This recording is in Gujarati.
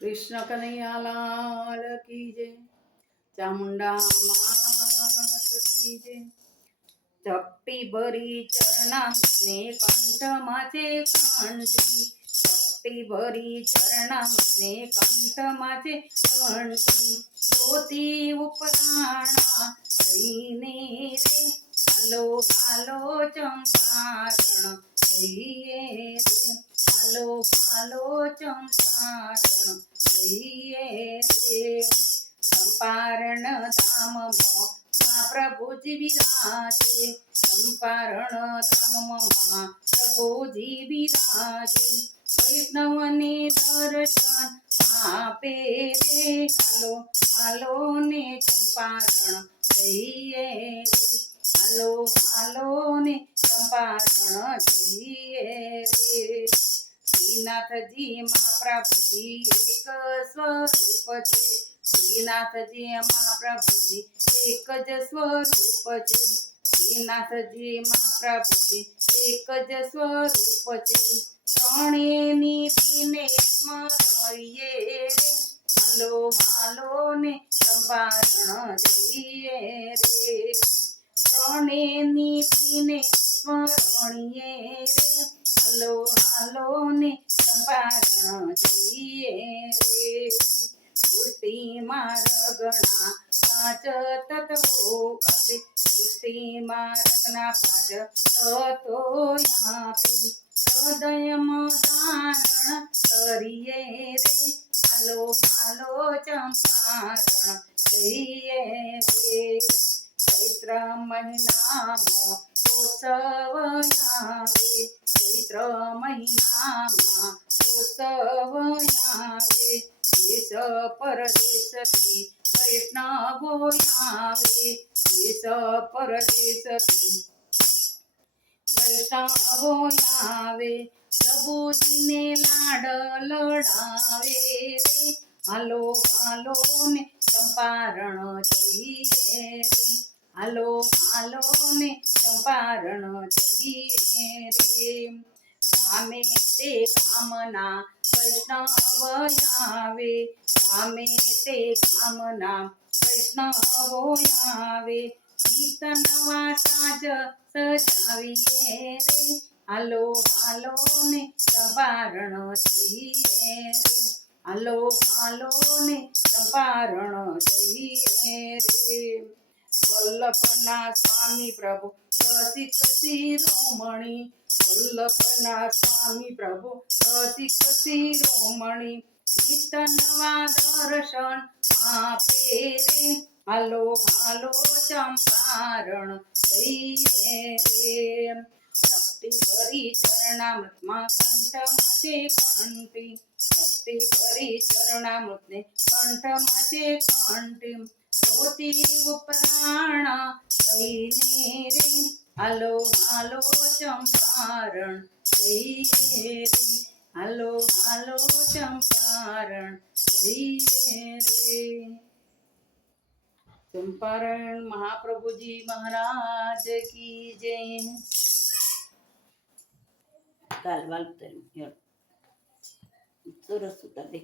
કૃષ્ણ કનૈયાલાલ કી જય. ચામુંડા માત કી જય. ચપટી ભરી ચરણા ને કંઠમાં છે કંઠી ચપટી ભરી ચરણા ને કંઠમાં છે કંઠી જ્યોતિ ઉપરાણા થઈને રે. હાલો હાલો, ચંપારણ. જઈએ હાલો હાલો ચંપારણ જઈએ ચંપારણ ધામમાં મા પ્રભુજી વિરાજે ચંપારણ ધામમાં પ્રભુજી વિરાજે વૈષ્ણવને દર્શન આપે રે હાલો હાલો ને ચંપારણ જઈએ શ્રીનાથજી માં પ્રભુજી એક સ્વરૂપ છે. શ્રીનાથજી મહાપ્રભુજી, એક જ સ્વરૂપ છે. શ્રીનાથજી મહાપ્રભુજી, એક જ સ્વરૂપ છે. ત્રણેની પીને સ્મરણીએ રે. હાલો હાલો ને સંભારણ જઈએ રે. ત્રણેયની પીને સ્મરણીએ રે. હાલો હાલો ને સંભારણ જઈએ. રે પુષ્ટિ માર્ગના પાંચ તત્વો આપે. પુષ્ટિ માર્ગના પાંચ તત્વો આપે. હૃદયમાં ધારણ કરીએ રે. હાલો હાલો ચંપારણ જઈએ રે. ચૈત્ર મહિનામાં ઉત્સવ આવે. ચૈત્ર મહિનામાં ઉત્સવ આવે દેશ પરદેશથી વૈષ્ણવો આવે દેશ પરદેશથી વૈષ્ણવો આવે લાડ લડાવે હાલો હાલો ને ચંપારણ જઈએ હાલો હાલો ને ચંપારણ જઈએ રે રામે તે કામના વૈષ્ણવ આવે રામે તે કામના વૈષ્ણવો આવે કીર્તન નવા સાજ સજાવીએ રે. હાલો હાલો ને સંભારણ જઈએ રે. હાલો હાલો ને સંભારણ જઈએ રે. વલ્લભના સ્વામી પ્રભુ રસિક શિરોમણી. વલ્લભના સ્વામી પ્રભુ રસિક શિરોમણી. નિત નવા દર્શન આપે રે, હાલો હાલો ચંપારણ જઈએ રે. શક્તિ ભરી ચરણામૃતમાં કંઠમાં છે કંઠી. શક્તિ ભરી ચરણામૃતને કંઠમાં છે કંઠી. જ્યોતિ ઉપરાણા કહીને રે હાલો હાલો ચંપારણ કહીએ રે હાલો હાલો ચંપારણ કહીએ રે ચંપારણ મહાપ્રભુજી મહારાજ કી જય કાલ વાલ સરસ ઉતાર દે